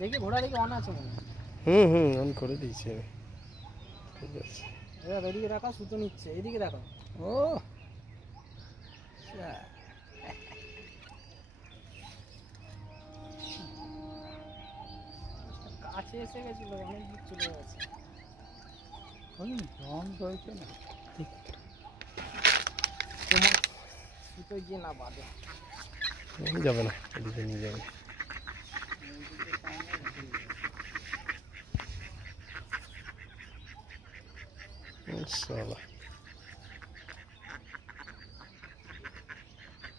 দেখি ঘোড়া দেখি অন আছে মনে অন করে দিয়েছি আমি। ঠিক আছে এবার এদিকে দেখো সুতো নিচ্ছে, এদিকে দেখো। ও কাছে এসে গেছিল, অনেক দিক চলে গেছে। জম রয়েছে না তোমার সুতো গিয়ে না বাঁধে যাবে না, এদিকে নিয়ে যাবে।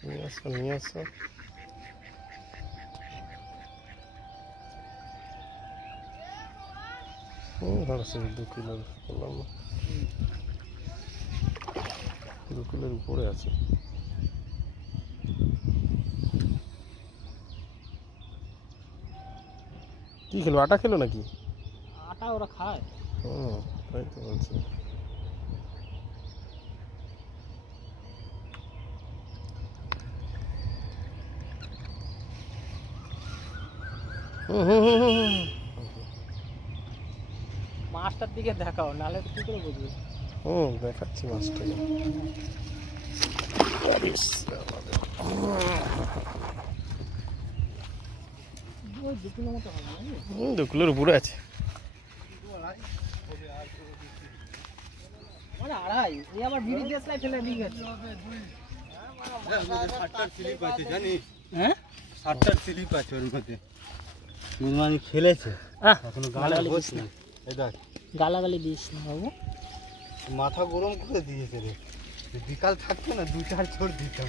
নিয়ে আসো নিয়ে আসো। সরাসরি 2 কিলো বললাম না, 2 কিলোর উপরে আছে। কি খেলো, আটা খেলো নাকি? আটা ওরা খায়। তাই তো বলছি। মাছটার দিকে দেখাও, নাহলে কি করে বুঝবে। দেখাচ্ছি মাছটাকে। 2 কিলো মতো হবে নাকি? 2 কিলোর উপরে আছে। মানে আড়াই, এই আবার বিড়ি দেশলাই ফেলে দিয়ে গেছে। স্লিপ আছে জানিস? হ্যাঁ 60টার স্লিপ আছে ওর মধ্যে। মুজমানি খেলেছে এখনো গালাগালি দিস না। এই দেখ গালাগালি দিস না বাবু, মাথা গরম করে দিয়েছে রে। বিকাল থাকতো না 2-4 চোর দিতাম।